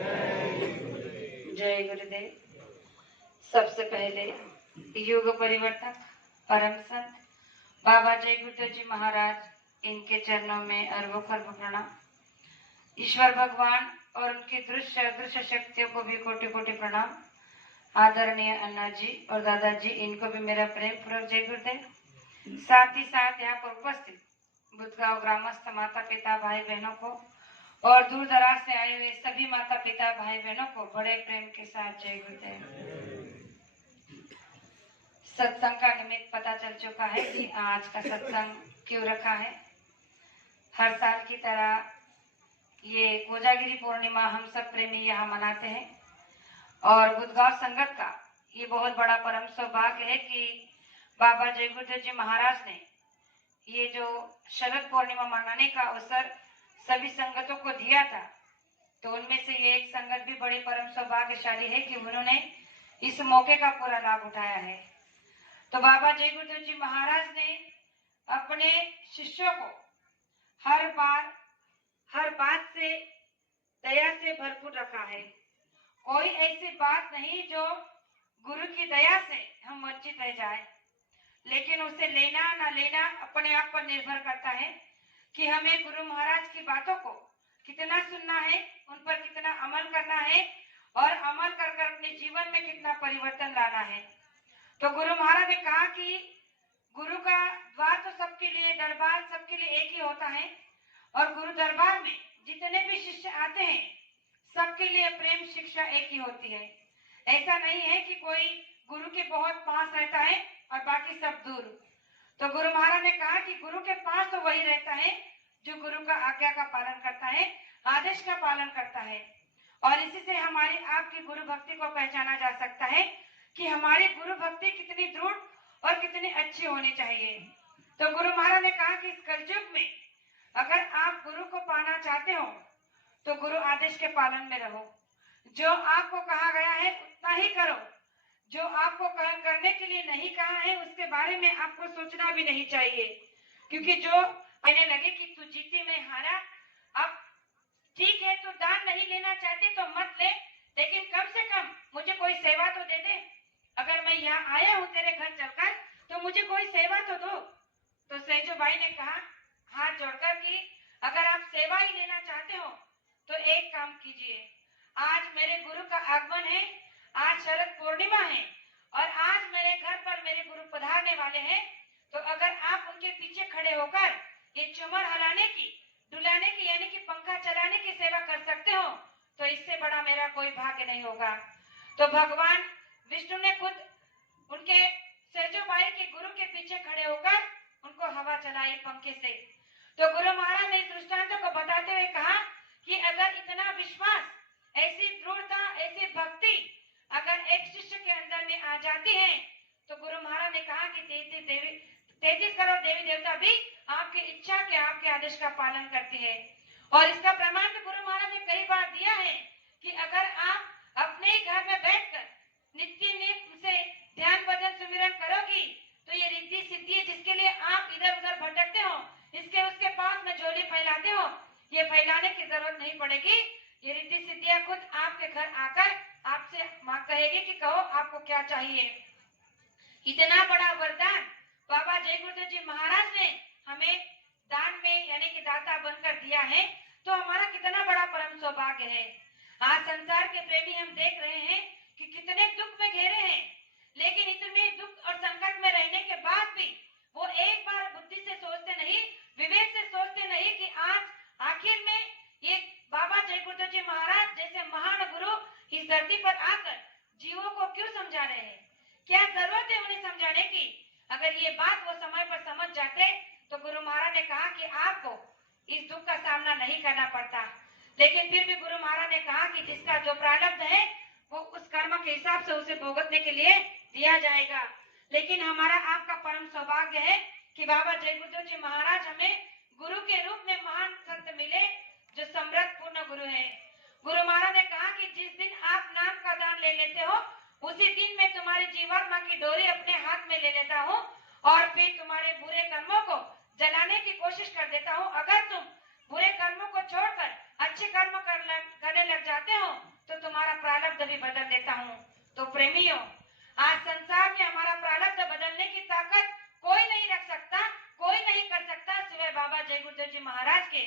जय गुरुदेव। सबसे पहले युग परिवर्तक परम संत बाबा जय गुरुदेव जी महाराज इनके चरणों में अरबों खरबों प्रणाम। ईश्वर भगवान और उनकी दृश्य शक्तियों को भी कोटि कोटि प्रणाम। आदरणीय अन्ना जी और दादाजी इनको भी मेरा प्रेम पूर्वक जय गुरुदेव। साथ ही साथ यहाँ पर उपस्थित बुद्धगांव ग्रामस्थ माता पिता भाई बहनों को और दूर दराज से आए हुए सभी माता पिता भाई बहनों को बड़े प्रेम के साथ जय गुरुदेव। सत्संग का निमित्त पता चल चुका है कि आज का सत्संग क्यों रखा है। हर साल की तरह ये कोजागिरी पूर्णिमा हम सब प्रेमी यहाँ मनाते हैं और बुद्धगांव संगत का ये बहुत बड़ा परम सौभाग्य है कि बाबा जय गुरुदेव जी महाराज ने ये जो शरद पूर्णिमा मनाने का अवसर सभी संगतों को दिया था, तो उनमें से ये एक संगत भी बड़ी परम सौभाग्यशाली है कि उन्होंने इस मौके का पूरा लाभ उठाया है। तो बाबा जय गुरुदेव जी महाराज ने अपने शिष्यों को हर बात से दया से भरपूर रखा है। कोई ऐसी बात नहीं जो गुरु की दया से हम वंचित रह जाए, लेकिन उसे लेना ना लेना अपने आप पर निर्भर करता है कि हमें गुरु महाराज की बातों को कितना सुनना है, उन पर कितना अमल करना है और अमल कर कर अपने जीवन में कितना परिवर्तन लाना है। तो गुरु महाराज ने कहा कि गुरु का द्वार तो सबके लिए, दरबार सबके लिए एक ही होता है और गुरु दरबार में जितने भी शिष्य आते हैं सबके लिए प्रेम शिक्षा एक ही होती है। ऐसा नहीं है कि कोई गुरु के बहुत पास रहता है और बाकी सब दूर। तो गुरु महाराज ने कहा कि गुरु के पास तो वही रहता है जो गुरु का आज्ञा का पालन करता है, आदेश का पालन करता है। और इसी से हमारी आपकी गुरु भक्ति को पहचाना जा सकता है कि हमारी गुरु भक्ति कितनी दृढ़ और कितनी अच्छी होनी चाहिए। तो गुरु महाराज ने कहा कि इस कलयुग में अगर आप गुरु को पाना चाहते हो तो गुरु आदेश के पालन में रहो। जो आपको कहा गया है उतना ही करो। जो आपको करने के लिए नहीं कहा है उसके बारे में आपको सोचना भी नहीं चाहिए, क्योंकि जो कहने लगे कि तू जीती मैं हारा, अब ठीक है तू दान नहीं लेना चाहते तो मत ले, लेकिन कम से कम मुझे कोई सेवा तो दे दे। अगर मैं यहाँ आया हूँ तेरे घर चलकर तो मुझे कोई सेवा तो दो। तो सैजो भाई ने कहा हाथ जोड़कर कि अगर आप सेवा ही लेना चाहते हो तो एक काम कीजिए, आज मेरे गुरु का आगमन है, आज शरद पूर्णिमा है और आज मेरे घर पर मेरे गुरु पधारने वाले हैं। तो अगर आप उनके पीछे खड़े होकर ये चुमर हलाने की, डुलाने की यानी कि पंखा चलाने की सेवा कर सकते हो तो इससे बड़ा मेरा कोई भाग्य नहीं होगा। तो भगवान विष्णु ने खुद उनके सैजो भाई के गुरु के पीछे खड़े होकर उनको हवा चलाई पंखे से। तो गुरु महाराज ने इस दृष्टांत को बताते हुए कहा कि अगर इतना विश्वास, ऐसी दृढ़ता, ऐसी भक्ति अगर एक शिष्य के अंदर में आ जाती है तो गुरु महाराज ने कहा कि 33 करोड़ देवी देवता भी आपकी इच्छा के, आपके आदेश का पालन करती है। और इसका प्रमाण भी गुरु महाराज ने कई बार दिया है कि अगर आप अपने ही घर में बैठकर नित्य नियम से ध्यान भजन सुमिरन करोगी तो ये रिद्धि सिद्धि है जिसके लिए आप इधर उधर भटकते हो, इसके उसके पास में झोली फैलाते हो, ये फैलाने की जरूरत नहीं पड़ेगी। ये रिद्धि सिद्धियां खुद आपके घर आकर आपसे मां कहेगी कि कहो आपको क्या चाहिए। इतना बड़ा वरदान बाबा जय गुरुदेव जी महाराज ने हमें दान में यानी कि दाता बनकर दिया है, तो हमारा कितना बड़ा परम सौभाग्य है। आज संसार के प्रेमी हम देख रहे हैं कि कितने दुख में घेरे हैं, लेकिन इतने दुख और संकट में रहने के बाद भी वो एक बार बुद्धि से सोचते नहीं, विवेक से सोचते नहीं कि आज आखिर में ये बाबा जय गुरुदेव जी महाराज जैसे महान गुरु इस धरती पर आकर जीवों को क्यों समझा रहे हैं, क्या जरूरत है उन्हें समझाने की। अगर ये बात वो समय पर समझ जाते तो गुरु महाराज ने कहा कि आपको इस दुख का सामना नहीं करना पड़ता। लेकिन फिर भी गुरु महाराज ने कहा कि जिसका जो प्रारब्ध है वो उस कर्म के हिसाब से उसे भुगतने के लिए दिया जाएगा। लेकिन हमारा आपका परम सौभाग्य है कि बाबा जय गुरुदेव जी महाराज हमें गुरु के रूप में महान संत मिले जो समृद्ध पूर्ण गुरु है। गुरु महाराज ने कहा कि जिस दिन आप नाम का दान ले लेते हो उसी दिन मैं तुम्हारी जीवात्मा की डोरी अपने हाथ में ले लेता हूँ और फिर तुम्हारे बुरे कर्मों को जलाने की कोशिश कर देता हूँ। अगर तुम बुरे कर्मों को छोड़कर अच्छे कर्म करने लग जाते हो तो तुम्हारा प्रारब्ध भी बदल देता हूँ। तो प्रेमियों, आज संसार में हमारा प्रारब्ध बदलने की ताकत कोई नहीं रख सकता, कोई नहीं कर सकता सिवाय बाबा जय गुरुदेव जी महाराज के।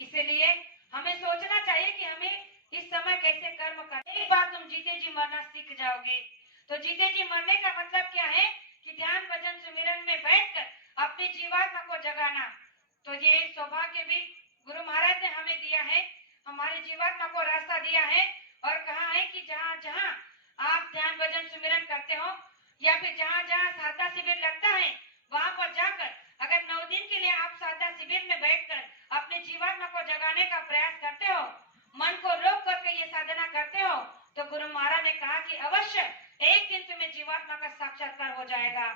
इसीलिए हमें सोचना चाहिए कि हमें इस समय कैसे कर्म करना। एक बार तुम जीते जी मरना सीख जाओगे। तो जीते जी मरने का मतलब क्या है कि ध्यान भजन सुमिरन में बैठकर अपनी जीवात्मा को जगाना। तो ये सौभाग्य भी गुरु महाराज ने हमें दिया है, हमारी जीवात्मा को रास्ता दिया है और कहा है कि जहाँ जहाँ आप ध्यान भजन सुमिरन करते हो या फिर जहाँ जहाँ साधना शिविर लगता है वहां पर जाकर अगर 9 दिन के लिए आप साधना शिविर में बैठकर अपने जीवात्मा को जगाने का प्रयास करते हो, मन को रोक करके ये साधना करते हो, तो गुरु महाराज ने कहा कि अवश्य एक दिन तुम्हें जीवात्मा का साक्षात्कार हो जाएगा।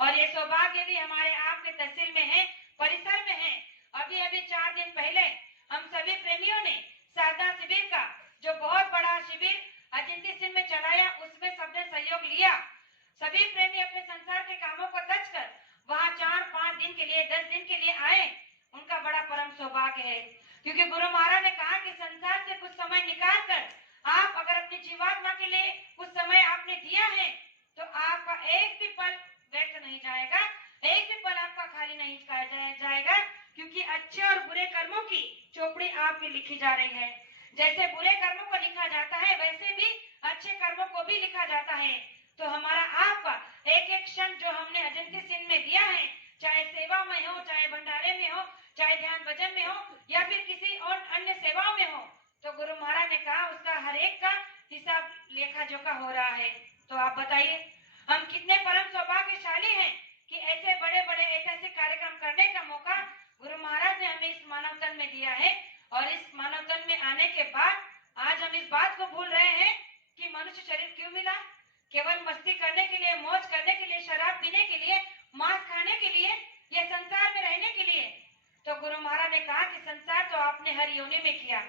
और ये सौभाग्य भी हमारे आपके तहसील में है, परिसर में है। अभी अभी 4 दिन पहले हम सभी प्रेमियों ने साधना शिविर का जो बहुत बड़ा शिविर अजिंती सिंह में चलाया, उसमें सबने सहयोग लिया। सभी प्रेमी अपने संसार के कामों को तज कर वहाँ 4-5 दिन के लिए, 10 दिन के लिए आए, उनका बड़ा परम सौभाग्य है। क्योंकि गुरु महाराज ने कहा कि संसार से कुछ समय निकाल कर आप अगर अपनी जीवात्मा के लिए कुछ समय आपने दिया है तो आपका एक भी पल व्यर्थ नहीं जाएगा, एक भी पल आपका खाली नहीं जाएगा। क्योंकि अच्छे और बुरे कर्मों की चौपड़ी आपकी लिखी जा रही है। जैसे बुरे कर्मों को लिखा जाता है वैसे भी अच्छे कर्मों को भी लिखा जाता है। तो हमारा आपका एक एक क्षण जो हमने अजिंती सिंह में दिया है, चाहे सेवा में हो, चाहे भंडारे में हो, चाहे ध्यान भजन में हो या फिर किसी और अन्य सेवाओं में हो, तो गुरु महाराज ने कहा उसका हर एक का हिसाब लेखा जोखा हो रहा है। तो आप बताइए हम कितने परम सौभाग्यशाली हैं कि ऐसे बड़े बड़े ऐतिहासिक कार्यक्रम करने का मौका गुरु महाराज ने हमें इस मानव तन में दिया है। और इस मानव तन में आने के बाद आज हम इस बात को भूल रहे हैं कि मनुष्य शरीर क्यों मिला, केवल मस्ती करने के लिए, मौज करने के लिए, शराब पीने के लिए, मांस खाने के लिए या संसार में रहने के लिए। तो गुरु महाराज ने कहा कि संसार तो आपने हर योनि में किया,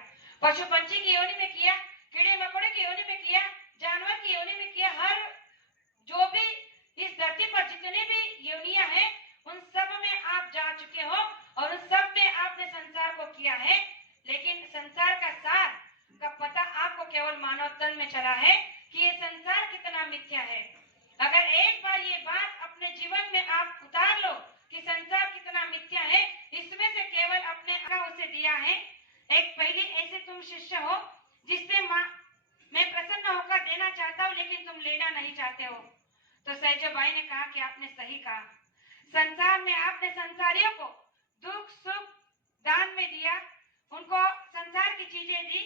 पशु पंछी की योनि में किया, कीड़े मकोड़े की योनि में किया, जानवर की योनि में किया, हर जो भी इस धरती पर जितने भी योनियां हैं उन सब में आप जा चुके हो और उन सब में आपने संसार को किया है। लेकिन संसार का सार का पता आपको केवल मानव तन में चला है कि ये संसार कितना मिथ्या है। अगर एक बार ये बात अपने जीवन में आप उतार लो कि संसार कितना मिथ्या है, इसमें से केवल अपने उसे दिया है। एक पहली ऐसे तुम शिष्य हो जिससे मैं प्रसन्न होकर देना चाहता हूँ लेकिन तुम लेना नहीं चाहते हो। तो सहजो भाई ने कहा कि आपने सही कहा, संसार में आपने संसारियों को दुख सुख दान में दिया, उनको संसार की चीजें दी,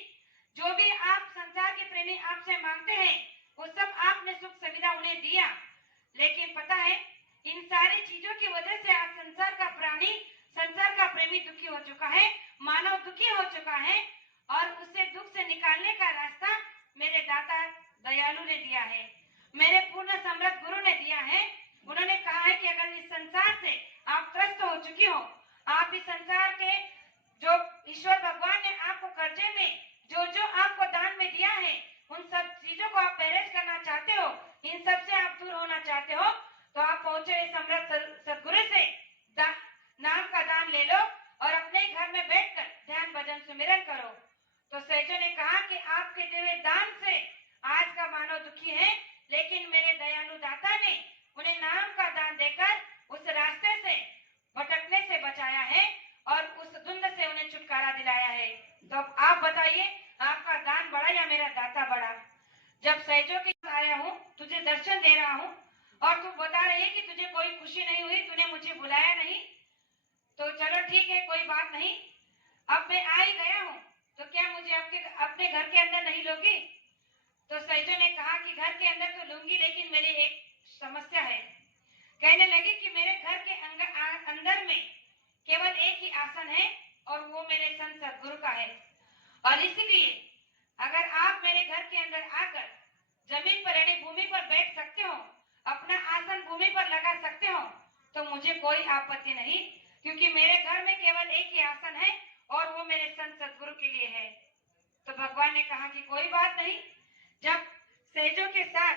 जो भी आप संसार के प्रेमी आपसे मांगते हैं वो सब आपने सुख सुविधा उन्हें दिया। लेकिन पता है इन सारी चीजों की वजह से आज संसार का प्राणी, संसार का प्रेमी दुखी हो चुका है, मानव दुखी हो चुका है और उसे दुख से निकालने का रास्ता मेरे दाता दयालु ने दिया है, मेरे पूर्ण समृद्ध गुरु ने दिया है। उन्होंने कहा है कि अगर इस संसार से आप त्रस्त हो चुकी हो, आप इस संसार के जो ईश्वर भगवान ने आपको कर्जे में जो जो आपको दान में दिया है उन सब चीजों को आप परहेज करना चाहते हो, इन सब से आप दूर होना चाहते हो, तो आप पहुंचे समृद्ध सदगुरु से नाम का दान ले लो और अपने घर में बैठकर ध्यान भजन सुमिरन करो। तो सहजों ने कहा कि आपके दिए दान से आज का मानव दुखी है, लेकिन मेरे दयालु दाता ने उन्हें नाम का दान देकर उस रास्ते से भटकने से बचाया है और उस धुंध से उन्हें छुटकारा दिलाया है। तो अब आप बताइए आपका दान बड़ा या मेरा दाता बड़ा? जब सहजों के पास आया हूँ, तुझे दर्शन दे रहा हूँ और तू बता रही है कि तुझे कोई खुशी नहीं हुई, तूने मुझे बुलाया नहीं, तो चलो ठीक है कोई बात नहीं, अब मैं आ ही गया हूँ तो क्या मुझे अपने घर के अंदर नहीं लोगी? तो सहजों ने कहा कि घर के अंदर तो लूंगी लेकिन मेरी एक समस्या है। कहने लगी कि मेरे घर के अंदर में केवल एक ही आसन है और वो मेरे संत सदगुरु का है, और इसलिए अगर आप मेरे घर के अंदर आकर जमीन पर यानी भूमि पर बैठ सकते हो, अपना आसन भूमि पर लगा सकते हो, तो मुझे कोई आपत्ति नहीं, क्योंकि मेरे घर में केवल एक ही आसन है और वो मेरे संत सदगुरु के लिए है। तो भगवान ने कहा कि कोई बात नहीं। जब सहजों के साथ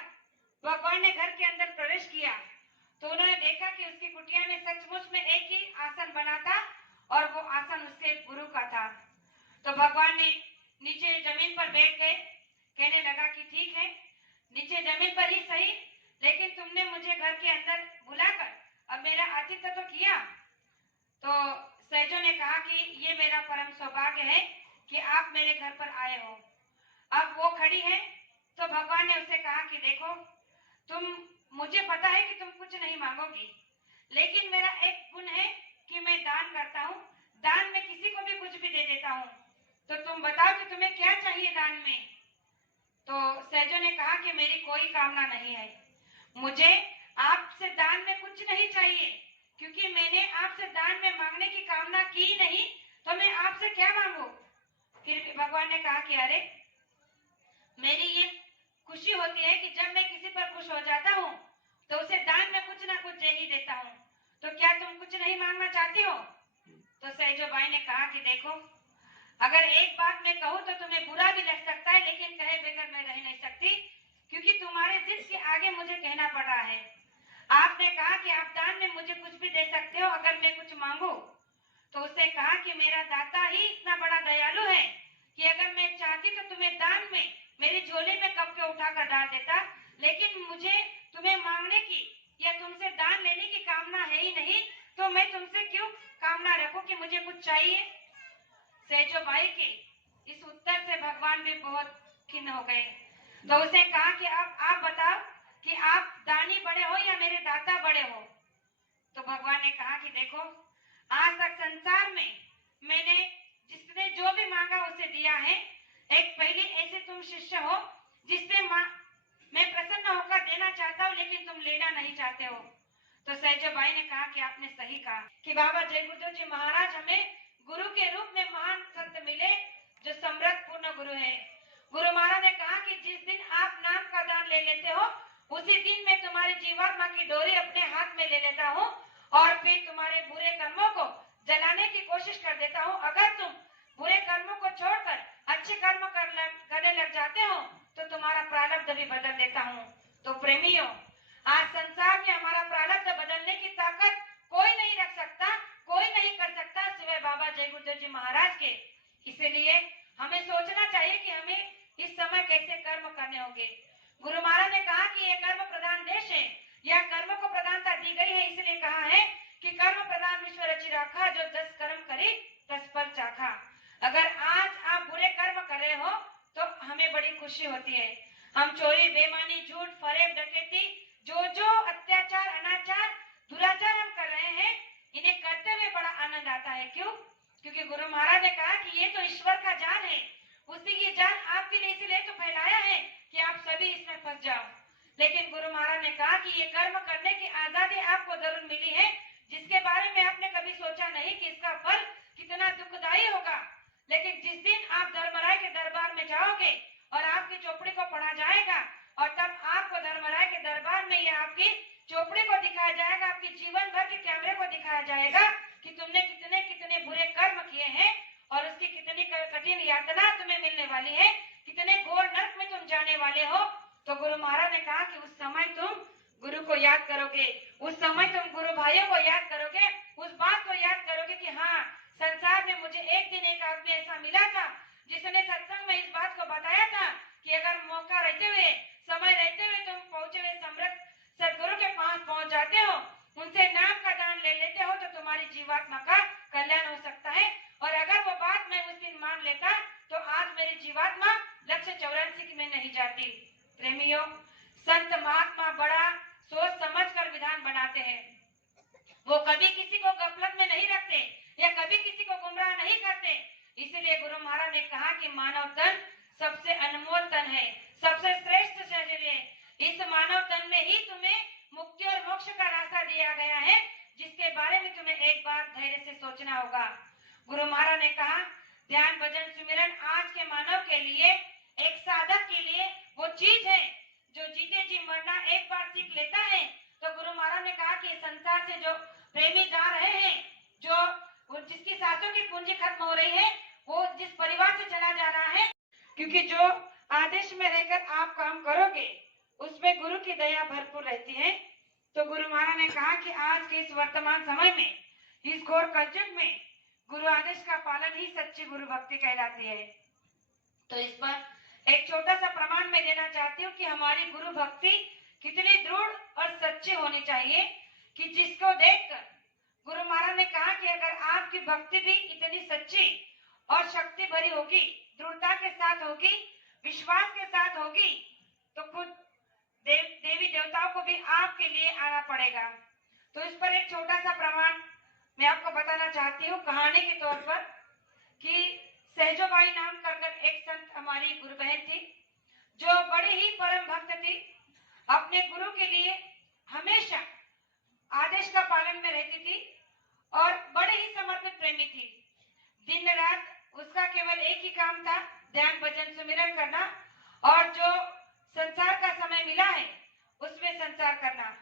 भगवान ने घर के अंदर प्रवेश किया तो उन्होंने देखा कि उसकी कुटिया में सचमुच में एक ही आसन बना था और वो आसन उसके गुरु का था। तो भगवान ने नीचे जमीन पर बैठ गए। कहने लगा कि ठीक है, नीचे जमीन पर ही सही, लेकिन तुमने मुझे घर के अंदर बुलाकर अब मेरा आतिथ्य तो किया। तो सैजो ने कहा कि ये मेरा परम सौभाग्य है कि आप मेरे घर पर आए हो। अब वो खड़ी है तो भगवान ने उसे कहा कि देखो, मुझे पता है कि तुम कुछ नहीं मांगोगी, लेकिन मेरा एक गुण है कि मैं दान करता हूँ। दान में किसी को भी कुछ भी दे देता हूँ। तो तुम बताओ कि तुम्हें क्या चाहिए दान में। तो सैजो ने कहा कि मेरी कोई कामना नहीं है, मुझे आपसे दान में कुछ नहीं चाहिए, क्योंकि मैंने आपसे दान में मांगने की कामना की नहीं, तो मैं आपसे क्या मांगू। फिर भी भगवान ने कहा कि अरे, मेरी ये खुशी होती है कि जब मैं किसी पर खुश हो जाता हूँ तो उसे दान में कुछ ना कुछ दे ही देता हूँ। तो क्या तुम कुछ नहीं मांगना चाहती हो। तो सैजो बाई ने कहा कि देखो, अगर एक बात मैं कहूँ तो तुम्हें बुरा भी लग सकता है, लेकिन कहे बगैर मैं रह नहीं सकती, क्योंकि तुम्हारे जिद के आगे मुझे कहना पड़ रहा है। आपने कहा कि आप दान में मुझे कुछ भी दे सकते हो अगर मैं कुछ मांगू। तो उसने कहा कि मेरा दाता ही इतना बड़ा दयालु है कि अगर मैं चाहती तो तुम्हें दान में मेरी झोली में कब के उठा कर डाल देता, लेकिन मुझे तुम्हें मांगने की या तुमसे दान लेने की कामना है ही नहीं, तो मैं तुमसे क्यों कामना रखूं कि मुझे कुछ चाहिए। सैजो बाई के इस उत्तर से भगवान भी बहुत खिन्न हो गए। तो उसने कहा कि अब आप बताओ कि आप दानी बड़े हो या मेरे दाता बड़े हो। तो भगवान ने कहा कि देखो, आज तक संसार में मैंने जिसने जो भी मांगा उसे दिया है। एक पहले ऐसे तुम शिष्य हो जिससे मैं प्रसन्न होकर देना चाहता हूँ, लेकिन तुम लेना नहीं चाहते हो। तो सैजो बाई ने कहा कि आपने सही कहा कि बाबा जय गुरुदेव जी महाराज हमें गुरु के रूप में महान संत मिले जो समृद्ध पूर्ण गुरु है। गुरु महाराज ने कहा कि जिस दिन आप नाम का दान ले लेते हो, उसी दिन मैं तुम्हारी जीवात्मा की डोरी अपने हाथ में ले लेता हूँ और फिर तुम्हारे बुरे कर्मों को जलाने की कोशिश कर देता हूँ। अगर तुम बुरे कर्मों को छोड़कर अच्छे कर्म करने लग जाते हो तो तुम्हारा प्रारब्ध भी बदल देता हूँ। तो प्रेमियों, आज संसार में हमारा प्रारब्ध बदलने की ताकत कोई नहीं रख सकता, कोई नहीं कर सकता सिवाय बाबा जय गुरुदेव जी महाराज के। इसलिए हमें सोचना चाहिए कि हमें इस समय कैसे कर्म करने होंगे। गुरु महाराज ने कहा कि ये कर्म प्रधान देश है, यह कर्म को प्रधानता दी गई है, इसलिए कहा है कि कर्म प्रधान विश्व रचि राखा, जो 10 कर्म करे 10 फल चाखा। अगर आज आप बुरे कर्म कर रहे हो तो हमें बड़ी खुशी होती है। हम चोरी, बेईमानी, झूठ, फरेब, डकैती, जो अत्याचार, अनाचार, दुराचार हम कर रहे हैं, इन्हें करते हुए बड़ा आनंद आता है। क्यों? क्योंकि गुरु महाराज ने कहा कि ये तो ईश्वर का जाल है, उसी की जाल आपके लिए इसलिए तो फैलाया है कि आप सभी इसमें फंस जाओ। लेकिन गुरु महाराज ने कहा कि ये कर्म करने की आजादी आपको जरूर मिली है, जिसके बारे में आपने कभी सोचा नहीं कि इसका फल कितना दुखदायी होगा। लेकिन जिस दिन आप धर्मराय के दरबार में जाओगे और आपकी चौपड़ी को पढ़ा जाएगा और तब आपको धर्मराय के दरबार में ये आपकी चौपड़ी को दिखाया जाएगा, आपकी जीवन भर के कैमरे को दिखाया जाएगा कि तुमने कितने कितने बुरे कर्म किए हैं और उसकी कितनी कठिन यातना तुम्हें मिलने वाली है, कितने घोर नरक में तुम जाने वाले हो। तो गुरु महाराज ने कहा कि उस समय तुम गुरु को याद करोगे, उस समय तुम गुरु भाइयों को याद करोगे, उस बात को याद करोगे कि हाँ, संसार में मुझे एक दिन एक आदमी ऐसा मिला था जिसने सत्संग में इस बात को बताया था कि अगर मौका रहते हुए, समय रहते हुए तुम पहुंचे हुए समृद्ध सदगुरु के पास पहुंच जाते हो, उनसे नाम का दान ले लेते हो, तो तुम्हारी जीवात्मा का कल्याण हो सकता है। और अगर वो बात मैं उस दिन मान लेता तो आज मेरी जीवात्मा लक्ष्य 84 में नहीं जाती। प्रेमियों, संत महात्मा बड़ा सोच समझ कर विधान बनाते हैं। वो कभी किसी को गफलत में नहीं रखते या कभी किसी को गुमराह नहीं करते। इसलिए गुरु महाराज ने कहा कि मानव तन सबसे अनमोल तन है, सबसे श्रेष्ठ शरीर है। इस मानव तन में ही तुम्हें मुक्ति और मोक्ष का रास्ता दिया गया है, जिसके बारे में तुम्हें एक बार धैर्य से सोचना होगा। गुरु महाराज ने कहा, ध्यान, भजन, सुमिरन आज के मानव के लिए, एक साधक के लिए वो चीज है जो जीते जी मरना एक बार सीख लेता है। तो गुरु महाराज ने कहा कि संसार से जो प्रेमी जा रहे हैं, जो जिसकी सांसों की पूंजी खत्म हो रही है, वो जिस परिवार से चला जा रहा है, क्योंकि जो आदेश में रहकर आप काम करोगे उसमें गुरु की दया भरपूर रहती है। तो गुरु महाराज ने कहा कि आज के इस वर्तमान समय में, इस घोर कलयुग में गुरु आदेश का पालन ही सच्ची गुरु भक्ति कहलाती है। तो इस पर एक छोटा सा प्रमाण मैं देना चाहती हूँ कि हमारी गुरु भक्ति कितनी दृढ़ और सच्ची होनी चाहिए कि जिसको देखकर गुरु महाराज ने कहा कि अगर आपकी भक्ति भी इतनी सच्ची और शक्ति भरी होगी, दृढ़ता के साथ होगी, विश्वास के साथ होगी, तो खुद देवी देवताओं को भी आपके लिए आना पड़ेगा। तो इस पर एक छोटा सा प्रमाण मैं आपको बताना चाहती हूँ कहानी के तौर पर कि सहजोबाई नाम कर एक संत हमारी गुरु बहन थी जो बड़े ही परम भक्त थी। अपने गुरु के लिए हमेशा आदेश का पालन में रहती थी और बड़े ही समर्पित प्रेमी थी। दिन रात उसका केवल एक ही काम था, ध्यान भजन सुमिरन करना और जो संसार का समय मिला है उसमें संसार करना।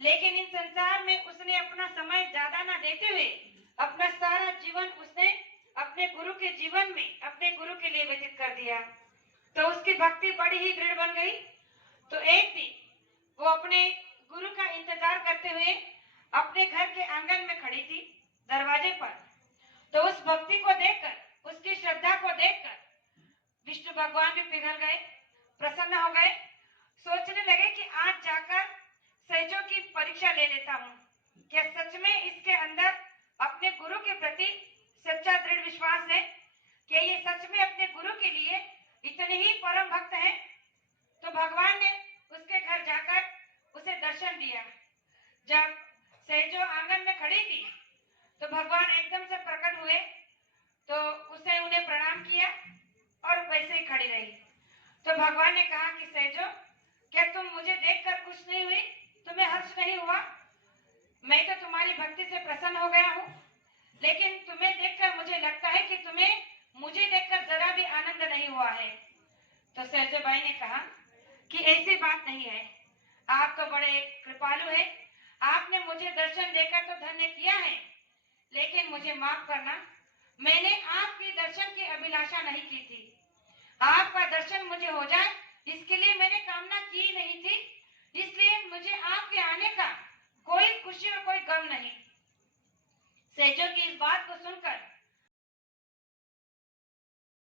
लेकिन इन संसार में उसने अपना समय ज्यादा ना देते हुए अपना सारा जीवन उसने अपने गुरु के जीवन में अपने गुरु के लिए व्यतीत कर दिया। तो उसकी भक्ति बड़ी ही दृढ़ बन गई। तो एक दिन वो अपने गुरु का इंतजार करते हुए अपने घर के आंगन में खड़ी थी दरवाजे पर। तो उस भक्ति को देखकर, उसकी श्रद्धा को देखकर विष्णु भगवान भी पिघल गए, प्रसन्न हो गए। सोचने लगे कि आज जाकर सहजों की परीक्षा ले लेता हूँ, क्या सच में इसके अंदर अपने गुरु के प्रति सच्चा दृढ़ विश्वास है, क्या ये सच में अपने गुरु के लिए इतने ही परम भक्त है। तो भगवान ने उसके घर जाकर उसे दर्शन दिया। जब सहजो आंगन में खड़ी थी तो भगवान एकदम से प्रकट हुए, तो उसने उन्हें प्रणाम किया और वैसे ही खड़ी रही। तो भगवान ने कहा कि सहजो, क्या तुम मुझे देखकर खुश नहीं हुई, तुम्हें हर्ष नहीं हुआ? मैं तो तुम्हारी भक्ति से प्रसन्न हो गया हूँ, लेकिन तुम्हें देखकर मुझे लगता है कि तुम्हें मुझे देखकर जरा भी आनंद नहीं हुआ है। तो सहजोबाई ने कहा कि ऐसी बात नहीं है, आप तो बड़े कृपालु हैं, आपने मुझे दर्शन देकर तो धन्य किया है, लेकिन मुझे माफ करना, मैंने आपके दर्शन की अभिलाषा नहीं की थी। आपका दर्शन मुझे हो जाए इसके लिए मैंने कामना की नहीं थी, इसलिए मुझे आपके आने का कोई खुशी और कोई गम नहीं। सहजो की इस बात को सुनकर